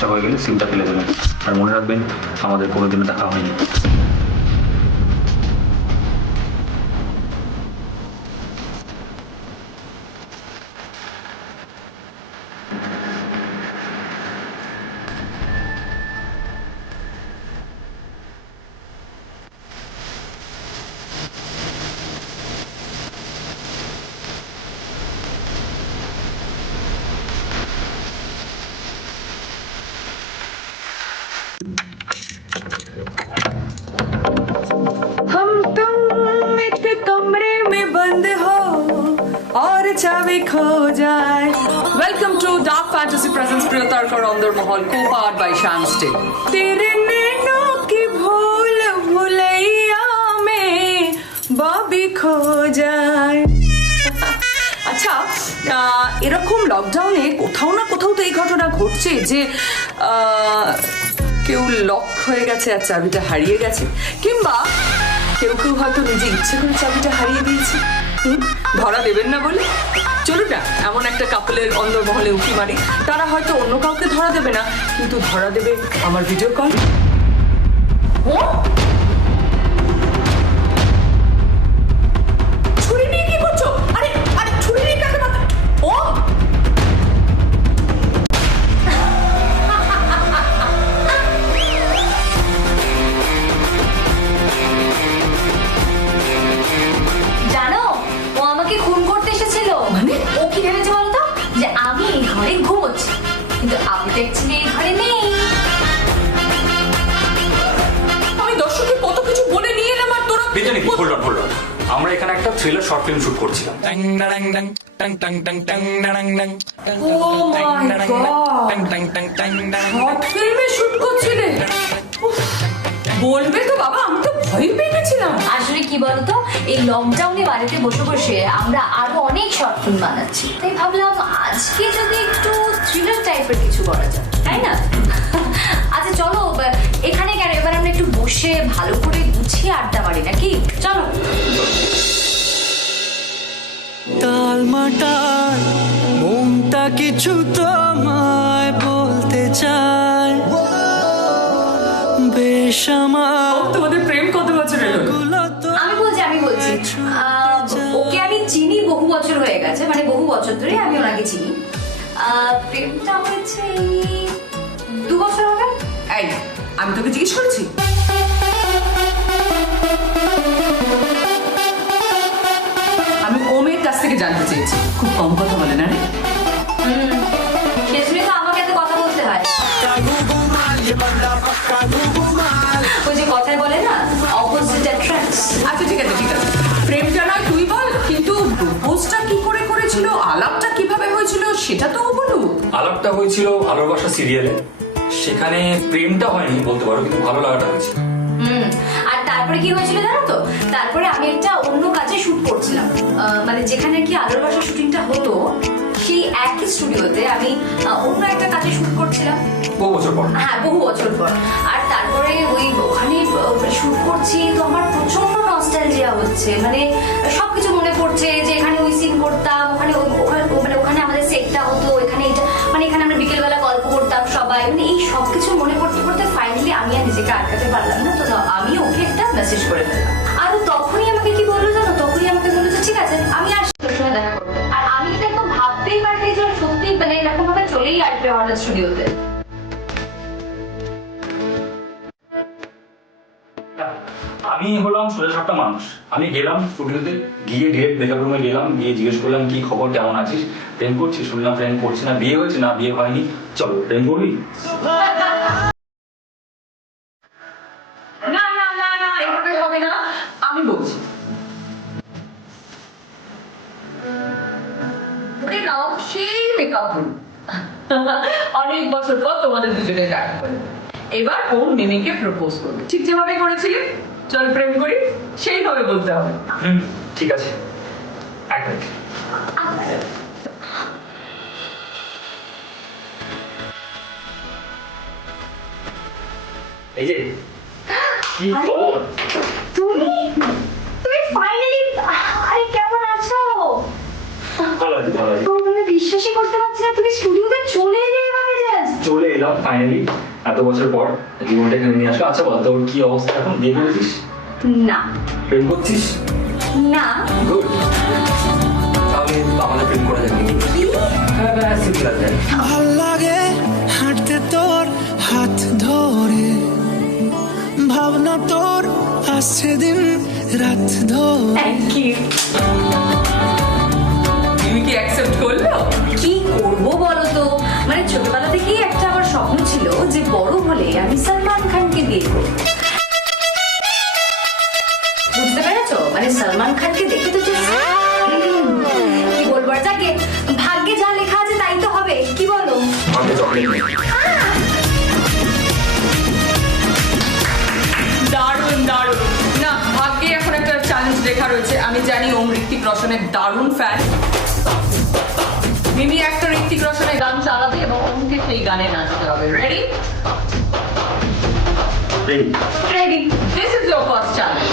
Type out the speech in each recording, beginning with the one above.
কাজটা হয়ে গেলে সিমটা ফেলে দেবেন। আর মনে রাখবেন, আমাদের কোনোদিনও দেখা হয়নি। हम तुम एक कमरे में बंद हो और चाबी खो जाए. Welcome to Dark Fantasy Presents Priyatarkar Andar Mahal, co-powered by Shamstick. तेरे नैनों की भूल भुलैया में बॉबी खो जाए. আচ্ছা, এরকম লকডাউনে কোথাও না কোথাও তো এই ঘটনা ঘটছে যে কেউ লক হয়ে গেছে আর চাবিটা হারিয়ে গেছে, কিংবা কেউ কেউ হয়তো নিজে ইচ্ছে করে চাবিটা হারিয়ে দিয়েছে। ধরা দেবেন না বলে চলুন না এমন একটা কাপলের অন্দরমহলে উঁকি মারি। তারা হয়তো অন্য কাউকে ধরা দেবে না, কিন্তু ধরা দেবে আমার ভিডিও কল। ছুরি নিয়ে কি করছো? আরে আরে ছুরি নিয়ে কাকে মারছো? ও জানো, ও আমাকে খুন করতে এসেছিল। মানে? ও কি ভেবেছে বলতো, যে আমি এই ঘরে ঘুমোচ্ছি, কিন্তু আমি তো অ্যাকচুয়ালি এই ঘরে নেই। আমি দর্শককে কত কিছু বলে নিয়ে এলাম আর তোরা বিজ্ঞানী, হোল্ড অন। আমরা এখানে একটা থ্রিলার শর্ট ফিল্ম শুট করছিলাম। Oh my God! শর্ট ফিল্মে শুট করছিলে? উফ, বলবে তো বাবা, আমি তো ভয় পেয়ে গেছিলাম। আসলে কি বলতো, এই লকডাউনে বাড়িতে বসে বসে আমরা আরো অনেক শর্ট ফিল্ম বানাচ্ছি, তাই ভাবলাম আজকে যদি একটু থ্রিলার টাইপের কিছু করা যায়, তাই না? আচ্ছা চলো, এখানে কেন, এবার আমরা একটু বসে ভালো করে গুছিয়ে আড্ডা মারি নাকি? চলো। টালমাটাল মনটা কিছু তোমায় বলতে চায়, বেশ আমার তোমাদের প্রেম কত বছরের হলো? আমি বলছি ওকে আমি চিনি, বহু বছর হয়ে গেছে, মানে বহু বছর ধরে আমি ওনাকে চিনি। প্রেমটা হয়েছে এই 2 বছর হবে। এই, আমি তোকে জিজ্ঞেস করেছি? আমি ওমের কাছ থেকে জানতে চেয়েছি। খুব কম কথা বলে না রে? সেজন্যই তো আমাকে এত কথা বলতে হয়। ওই যে কথায় বলে না, অপোজিট অ্যাট্রাক্টস। আচ্ছা ঠিক আছে। প্রেমটা না তুই বল, কিন্তু প্রপোজটা কি করে করেছিল, আলাপটা কিভাবে হয়েছিল সেটা তো ও বলুক। আলাপটা হয়েছিল ভালোবাসা সিরিয়ালে। সেখানে প্রেমটা হয়নি বলতে পারো, কিন্তু ভালো লাগাটা হয়েছে। আর তারপরে কি হয়েছিল জানো তো, তারপরে আমি একটা অন্য কাজে শুট করছিলাম, মানে যেখানে কি আলোর বাসা শুটিংটা হতো, সেই একই স্টুডিওতে আমি অন্য একটা কাজে শুট করছিলাম। বহু বছর পর। হ্যাঁ, বহু বছর পর। আর তারপরে ওই ওখানে শুট করছি, তো আমার প্রচন্ড নস্টালজিয়া হচ্ছে, মানে সবকিছু মনে পড়ছে যে এখানে ওই সিন করতাম, ওখানে মানে ওখানে আমাদের সেটটা হতো, এখানে এটা, মানে এখানে আমরা বিকেলবেলা গল্প করতাম সবাই, মানে এই সবকিছু মনে পড়তে পড়তে ফাইনালি আমি আর নিজেকে আটকাতে পারলাম না, তো আমি ওকে একটা মেসেজ করে ফেললাম। আর তখনই আমাকে কি বললো জানো, তখনই আমাকে বললো যে ঠিক আছে আমি আর তোর সঙ্গে দেখা করবো। আর আমি তো একদম ভাবতেই পারছি যে সত্যি মানে এরকম ভাবে চলেই আসবে আমাদের স্টুডিওতে। আমি হলাম সোজা সাপটা মানুষ। আমি গেলাম স্টুডিওতে, গিয়ে ডিরেক্ট মেকআপ রুমে গেলাম, গিয়ে জিজ্ঞেস করলাম কি খবর, কেমন আছিস, প্রেম করছিস? শুনলাম প্রেম করছি না, বিয়ে হয়েছে না, বিয়ে হয়নি, চলো প্রেম করবি। না এভাবে হবে না, আমি বলছি। সেই মেকআপ রুম অনেক বছর পর তোমাদের দুজনে দেখা করে, এবার ও মিমিকে প্রপোজ করবে, ঠিক যেভাবে করেছিলি। চল প্রেম করি, সেইভাবে বলতে হবে। ঠিক আছে, এক মিনিট। এই যে কি খবর? তুমি ফাইনালি, আরে কেমন আছো? ভালো আছি। আমি বিশ্বাসই করতে পারছি না, তুমি স্টুডিওতে চলে এলে এভাবে। চলে এলাম ফাইনালি এত বছর পর জীবনটা এখানে নিয়ে আসলো। আচ্ছা বল তোর কি অবস্থা এখন, বিয়ে করেছিস, না প্রেম করছিস? না গুড, তাহলে আমাদের প্রেম করে যাবি। হ্যাঁ ব্যাস সিম্পল আছে। ভাল লাগে হাঁটতে তোর হাত ধরে, ভাবনা তোর আসছে দিন রাত ধরে। Thank you. তুমি কি অ্যাকসেপ্ট করলো? কি করবো বলো তো, মানে ছোটবেলা থেকেই একটা আমার স্বপ্ন ছিল যে বড় হলে আমি সলমান খানকে বিয়ে করবো। বুঝতে পেরেছো, মানে সলমান খানকে দেখে তো just, কি বলবো আর, যাকে ভাগ্যে যা লেখা আছে তাই তো হবে, কি বলো? আমাকে চকলেট নেই। দারুণ দারুণ। না, ভাগ্যে এখন একটা চ্যালেঞ্জ লেখা রয়েছে। আমি জানি ওম ঋত্বিক রোশনের দারুণ ফ্যান। মিমি একটা ঋত্বিক রোশনের গান চালাবে এবং ওমকে সেই গানে নাচতে হবে। Ready? Ready. This is your first challenge.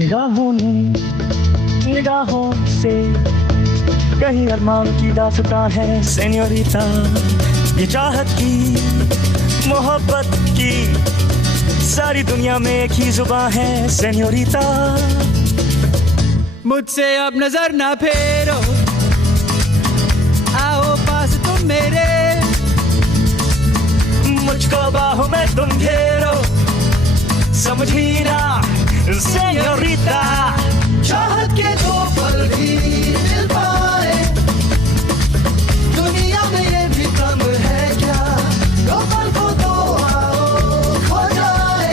निगाहों ने निगाहों से कहीं अरमान की दास्तां है सेन्योरिटा, ये चाहत की मोहब्बत की सारी दुनिया में एक ही जुबान है सेन्योरिटा। मुझसे अब नजर ना फेरो, आओ पास तुम मेरे, मुझको बाहों में तुम घेरो, समझी ना सेन्योरिटा। चाहत के दो पल भी मिल पाए, दुनिया में ये भी कम है क्या, दो पल को दो आओ खो जाए,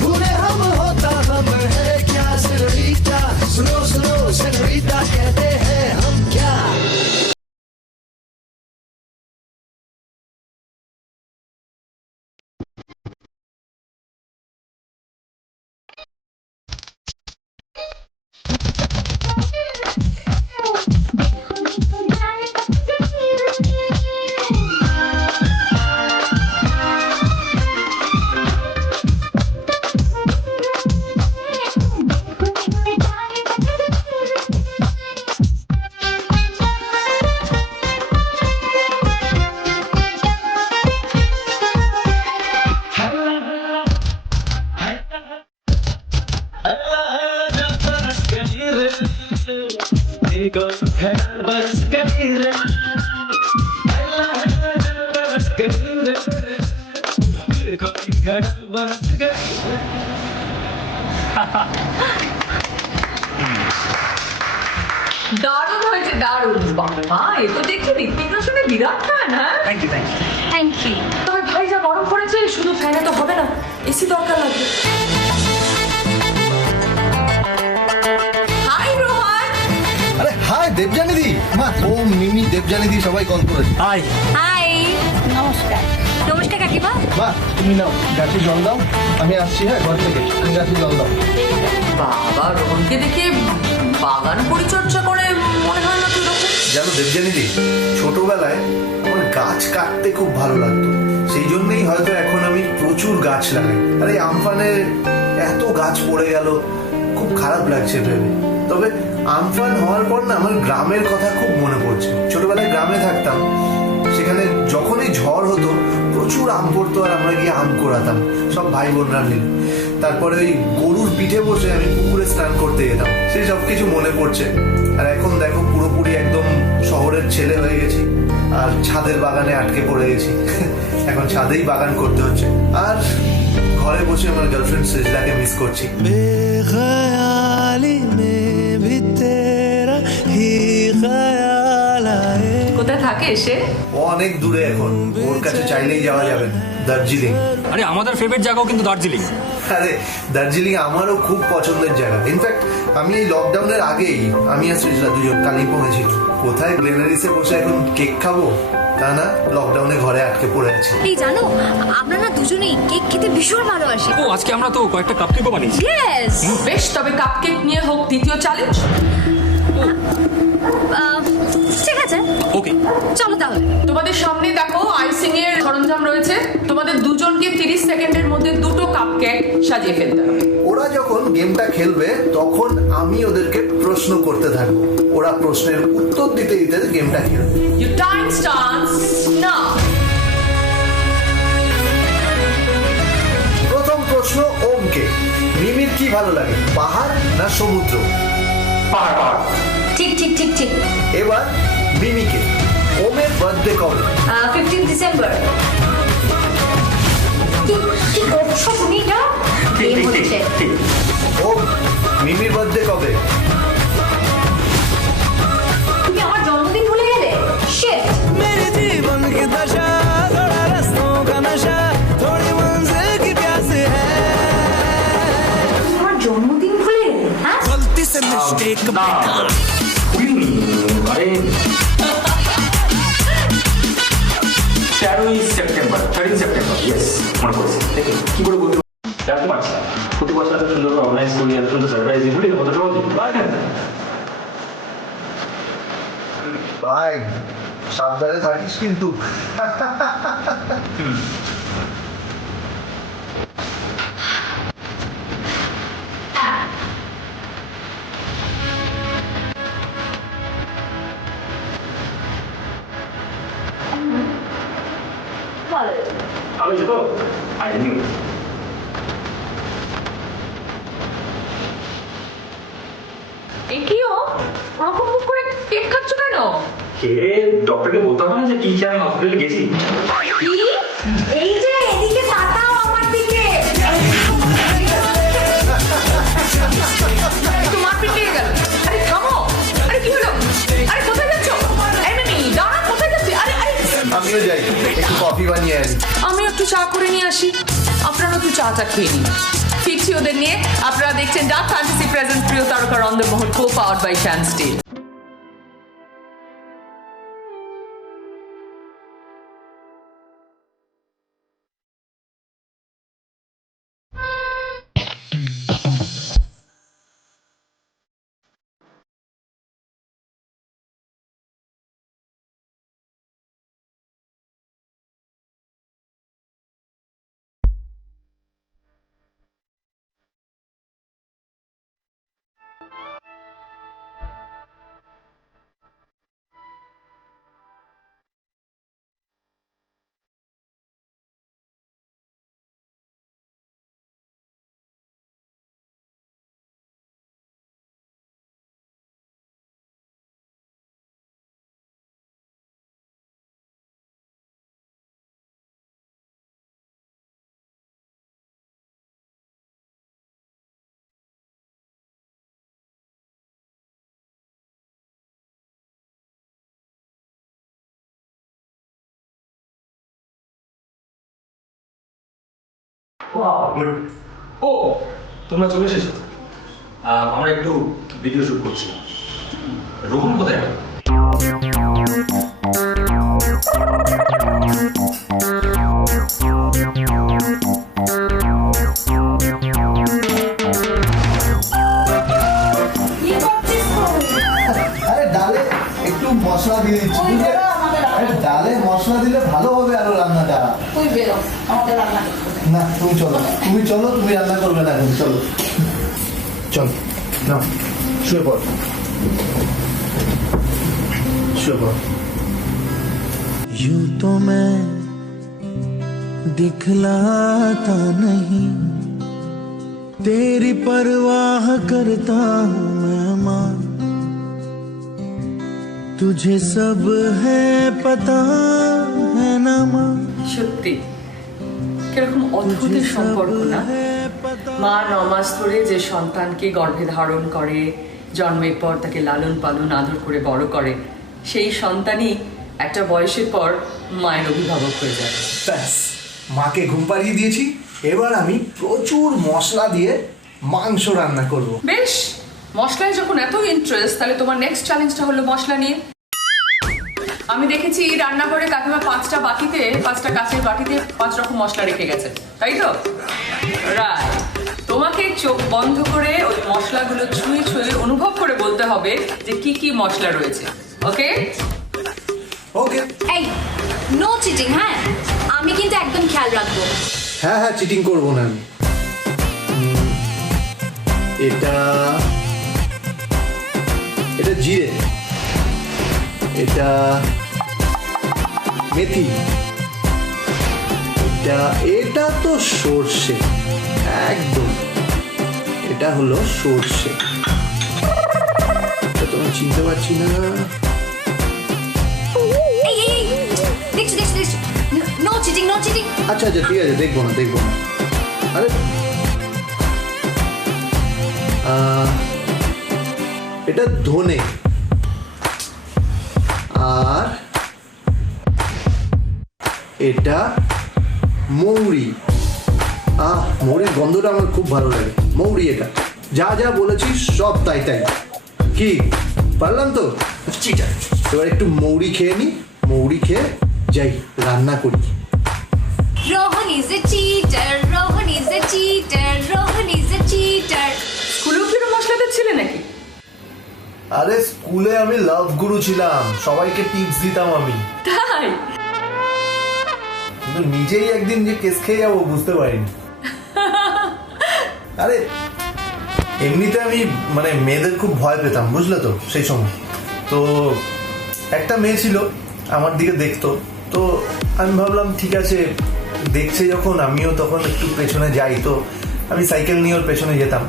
भूले हम होता हम है क्या सेन्योरिटा। सुनो सुनो सेन्योरिटा कहते हैं हम क्या। দারুণ হয়েছে, দারুণ। বাবা, এ তো দেখছি ঋত্বিক রোশনের বিরাট ফ্যান। হ্যাঁ, thank you thank you. Thank you. তবে ভাই যা গরম পড়েছে, শুধু ফ্যানে তো হবে না, এসি দরকার লাগবে। হাই রোহান। আরে হাই দেবজানি দি, মা ও মিমি দেবজানি দি সবাই কল করেছে। हाय হাই, নমস্কার। নমস্কার কাকিমা। মা তুমি নাও গাছে জল দাও, আমি আসছি। হ্যাঁ ঘর থেকে তুমি গাছে জল দাও। বাবা, রোহনকে দেখে বাগান পরিচর্যা করে মনে হয় না তো এরকম। জানো দেবজানি দি, ছোটবেলায় আমার গাছ কাটতে খুব ভালো লাগতো, সেই জন্যই হয়তো এখন আমি প্রচুর গাছ লাগাই। আর এই আমফানে এত গাছ পড়ে গেল, খুব খারাপ লাগছে ভেবে। তবে আমফান হওয়ার পর না আমার গ্রামের কথা খুব মনে পড়ছে। ছোটবেলায় গ্রামে থাকতাম, সেখানে যখনই ঝড় হতো প্রচুর আম পড়তো, আর আমরা গিয়ে আম কোড়াতাম সব ভাই বোনরা মিলে। তারপরে ওই গরুর পিঠে বসে আমি পুকুরে স্নান করতে যেতাম, সেই সব কিছু মনে পড়ছে। আর এখন দেখো পুরোপুরি একদম শহরের ছেলে হয়ে গেছি, আর ছাদের বাগানে আটকে পড়ে গেছি। এখন ছাদেই বাগান করতে হচ্ছে, আর ঘরে বসে আমার গার্লফ্রেন্ড সেজলাকে মিস করছি। बेख्याली में भी तेरा ही ख्याल आए। কোথায় থাকে এসে? ও অনেক দূরে এখন, ওর কাছে চাইলেই যাওয়া যাবে না। দার্জিলিং। আরে আমাদের ফেভারিট জায়গাও কিন্তু দার্জিলিং। আরে দার্জিলিং আমারও খুব পছন্দের জায়গা। ইনফ্যাক্ট আমি এই লকডাউনের আগেই আমি আর সৃজলা দুজন কালিম্পং এ কোথায় গ্লেনারিসে বসে এখন কেক খাবো, তা না লকডাউনে ঘরে আটকে পড়ে আছি। এই জানো আমরা না দুজনেই কেক খেতে ভীষণ ভালোবাসি। ও আজকে আমরা তো কয়েকটা কাপকেকও বানিয়েছি। ইয়েস। বেশ, তবে কাপকেক নিয়ে হোক দ্বিতীয় চ্যালেঞ্জ। ঠিক আছে, ওকে চলো তাহলে। তোমাদের সামনে দেখো আইসিং এর সরঞ্জাম রয়েছে। তোমাদের দুজনকে 30 সেকেন্ডের মধ্যে দুটো কাপকেক সাজিয়ে ফেলতে হবে। ওরা যখন গেমটা খেলবে তখন আমি ওদেরকে প্রশ্ন করতে থাকবো, ওরা প্রশ্নের উত্তর দিতে দিতে গেমটা খেলবে। Your time starts now. প্রথম প্রশ্ন ওমকে, মিমির কি ভালো লাগে, পাহাড় না সমুদ্র? পাহাড় পাহাড়। ঠিক ঠিক ঠিক ঠিক। এবার মিমিকে, ওমের বার্থডে কবে? 15 ডিসেম্বর। কি করছো তুমি এটা? ঠিক ঠিক ঠিক হচ্ছে। ঠিক। ওম, মিমির বার্থডে কবে? তুমি আমার জন্মদিন ভুলে গেলে? শিট। मेरे जीवन की दशा थोड़ा रस्तों का नशा थोड़ी मंजिल की प्यास है আমার জন্মদিন ভুলে গেলে? হ্যাঁ? गलती से मिस्टेक না ভুলিনি। আরে 13 সেপ্টেম্বর, 13 সেপ্টেম্বর, ইয়েস মনে পড়েছে। দেখে কি করে বলতে জানতে পারছি না। প্রতি বছর এত সুন্দর অর্গানাইজ করি, এত সুন্দর সারপ্রাইজ দিই, ভুলি কত সহজ। ভাই সাবধানে থাকিস কিন্তু। আমি তো আই নিউ। এ কিও ওরকম মুখ করে কেক খাচ্ছ কেন? কে ডক্টরকে বলতে হবে না যে কি খেয়ে আমি হসপিটালে গেছি? কি? এই যে এদিকে তাকাও আমার দিকে। একটু মারপিট লেগে গেল। আরে থামো। আরে কি হলো? আরে কোথায় যাচ্ছ? এই মিমি, দাঁড়া, কোথায় যাচ্ছি? আরে আরে আমিও যাই, একটু কফি বানিয়ে আনি। আমি একটু চা করে নিয়ে আসি। আপনারা একটু চাটা খেয়ে নিন। ফিরছি ওদের নিয়ে। আপনারা দেখছেন ডার্ক ফ্যান্টাসি প্রেজেন্স প্রিয় তারকার অন্দরমহল, কো পাওয়ার্ড বাই শ্যান স্টিল। ও তোমরা চলে এসেছো। আমরা একটু ভিডিও শুট করছিলাম। রোহন কোথায় গেল? আরে ডালে একটু মশলা দিয়ে দিচ্ছি, বুঝলে? আরে ডালে মশলা দিলে ভালো হবে আরো রান্নাটা। তুই বেরো, আমাদের রান্না করতে। না তুমি চলো, তুমি চলো, তুমি রান্না করবে না এখন, চলো চলো না, শুয়ে পড়, শুয়ে পড়। यूं तो मैं दिखलाता नहीं तेरी परवाह करता हूँ मैं मान तुझे सब है पता है ना माँ সত্যি কিরকম অদ্ভুত সম্পর্ক না? মা 9 মাস ধরে যে সন্তানকে গর্ভে ধারণ করে, জন্মের পর তাকে লালন পালন আদর করে বড় করে, সেই সন্তানই একটা বয়সের পর মায়ের অভিভাবক হয়ে যায়। ব্যাস, মাকে ঘুম পাড়িয়ে দিয়েছি, এবার আমি প্রচুর মশলা দিয়ে মাংস রান্না করব। বেশ, মশলায় যখন এত ইন্টারেস্ট, তাহলে তোমার নেক্সট চ্যালেঞ্জটা হলো মশলা নিয়ে। আমি দেখেছি রান্নাঘরে কাকিমা 5টা বাটিতে, 5টা কাঁচের বাটিতে 5 রকম মশলা রেখে গেছে, তাই তো? রাইট, তোমাকে চোখ বন্ধ করে ওই মশলাগুলো ছুঁয়ে ছুঁয়ে অনুভব করে বলতে হবে যে কি কি মশলা রয়েছে। ওকে ওকে। এই নো চিটিং, হ্যাঁ? আমি কিন্তু একদম খেয়াল রাখবো। হ্যাঁ হ্যাঁ, চিটিং করবো না আমি। এটা জিরে, এটা মেথি, এটা তো সর্ষে, একদম এটা হলো সর্ষে। এটা তো আমি চিনতে পারছি না। এই দেখছো, নো চিটিং, নো চিটিং। আচ্ছা আচ্ছা, ঠিক আছে, দেখবো না। আরে এটা ধনে, আর এটা মৌরি। মৌরির গন্ধটা আমার খুব ভালো লাগে। মৌরি, এটা যা যা বলেছিস সব তাই কি পারলাম তো? চিটার। এবার একটু মৌরি খেয়ে নি, মৌরি খেয়ে যাই রান্না করি। Rohan is a cheater, Rohan is a cheater, Rohan is a cheater. স্কুলেও কি মশলা দিচ্ছিলে নাকি? আরে স্কুলে আমি লাভ গুরু ছিলাম, সবাইকে টিপস দিতাম আমি। তাই? কিন্তু নিজেই একদিন যে কেস খেয়ে যাবো বুঝতে পারিনি। আরে এমনিতে আমি মানে মেয়েদের খুব ভয় পেতাম, বুঝলে তো? সেই সময় তো একটা মেয়ে ছিল আমার দিকে দেখতো, তো আমি ভাবলাম ঠিক আছে, দেখছে যখন আমিও তখন একটু পেছনে যাই। তো আমি সাইকেল নিয়ে ওর পেছনে যেতাম।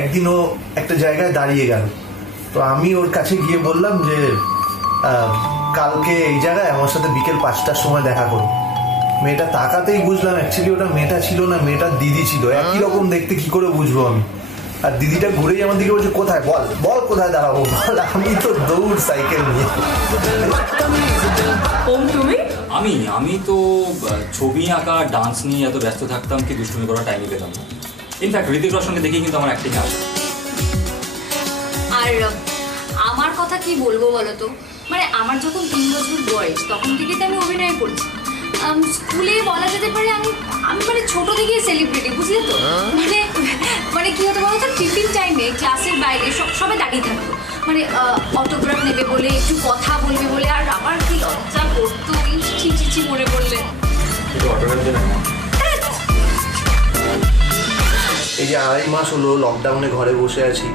একদিন ও একটা জায়গায় দাঁড়িয়ে গেল, তো আমি ওর কাছে গিয়ে বললাম যে কালকে এই জায়গায় আমার সাথে বিকেল 5টার সময় দেখা করো। মেয়েটা তাকাতেই বুঝলাম অ্যাকচুয়ালি ওটা মেয়েটা ছিল না, মেয়েটার দিদি ছিল। একই রকম দেখতে, কি করে বুঝবো আমি? আর দিদিটা ঘুরেই আমার দিকে বলছে, কোথায় বল কোথায় দাঁড়াবো বল। আমি তো দৌড় সাইকেল নিয়ে। তুমি? আমি তো ছবি আঁকা, ডান্স নিয়ে এত ব্যস্ত থাকতাম কি দুষ্টুমি করার টাইমই পেতাম না। ইনফ্যাক্ট ঋতিক রোশনকে দেখে কিন্তু আমার অ্যাক্টিং আসে। আর আমার কথা কি বলবো বলো তো, মানে আমার যখন 3 বছর বয়স তখন থেকে তো আমি অভিনয় করছি। স্কুলে বলা যেতে পারে আমি মানে ছোট থেকেই সেলিব্রিটি, বুঝলে তো? মানে কি হতো বলো তো, টিফিন টাইমে ক্লাসের বাইরে সবাই দাঁড়িয়ে থাকতো, মানে অটোগ্রাফ নেবে বলে, একটু কথা বলবে বলে। আর আমার কি লজ্জা করতো, ছি মনে পড়লে। এই যে 2.5 মাস হলো লকডাউনে ঘরে বসে আছি,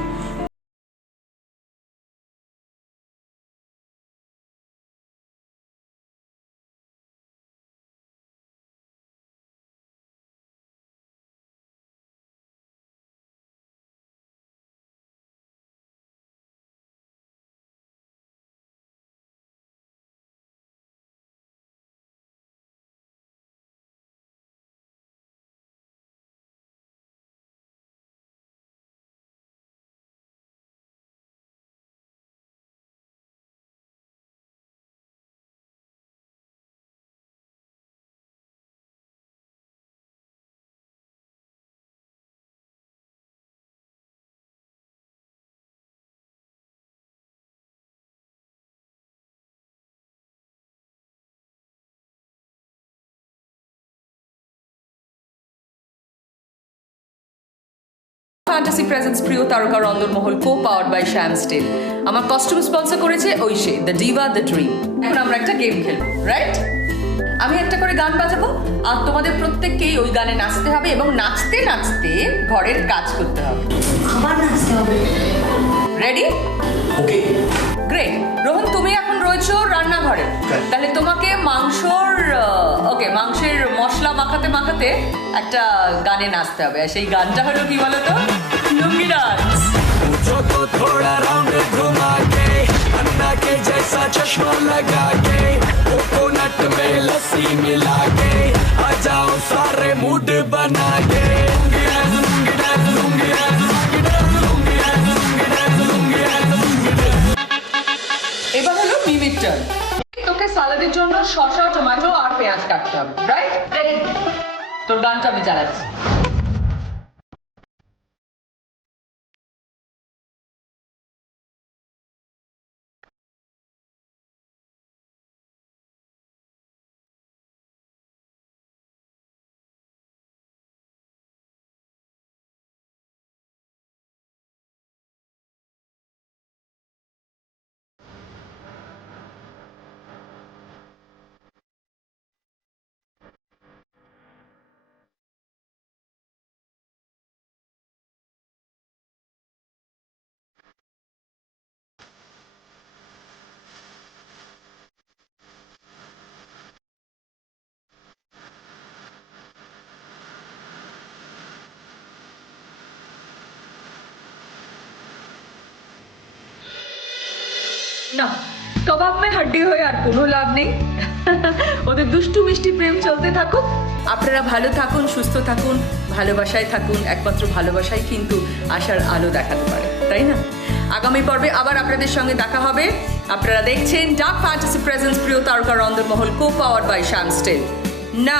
ফ্যান্টাসি প্রেজেন্স প্রিয় তারকা রন্দরমহল co-powered by শ্যাম স্টিল। আমার কস্টিউম স্পন্সর করেছে Aishi, the diva the dream. এখন আমরা একটা গেম খেলবো, রাইট? আমি একটা করে গান বাজাবো আর তোমাদের প্রত্যেককেই ওই গানে নাচতে হবে এবং নাচতে নাচতে ঘরের কাজ করতে হবে। আবার নাচতে হবে? রেডি? ওকে, গ্রেট। রোহন, তুমি এখন রয়েছো রান্নাঘরে, তাহলে তোমাকে মাংসের মশলা মাখাতে একটা গানে নাচতে হবে। আর সেই গানটা হলো কি বলো তো? লুঙ্গি ডান্স। को थोड़ा राउंड घुमा के अन्ना के जैसा चश्मा लगा के कोकोनट में लस्सी मिला के आ जाओ सारे मूड बना के এবার হলো মিমির টার্ন। তোকে সালাদের জন্য শসা, টমেটো আর পেঁয়াজ কাটতে হবে, রাইট? তোর গানটা আমি চালাচ্ছি। না, কবাব মে হাড্ডি হয়ে আর কোনো লাভ নেই। ওদের দুষ্টু মিষ্টি প্রেম চলতে থাকুক, আপনারা ভালো থাকুন, সুস্থ থাকুন, ভালোবাসায় থাকুন। একমাত্র ভালোবাসাই কিন্তু আশার আলো দেখাতে পারে, তাই না? আগামী পর্বে আবার আপনাদের সঙ্গে দেখা হবে। আপনারা দেখছেন ডার্ক ফ্যান্টাসি প্রেজেন্স প্রিয় তারকার অন্দরমহল, co powered by Shyam steel. না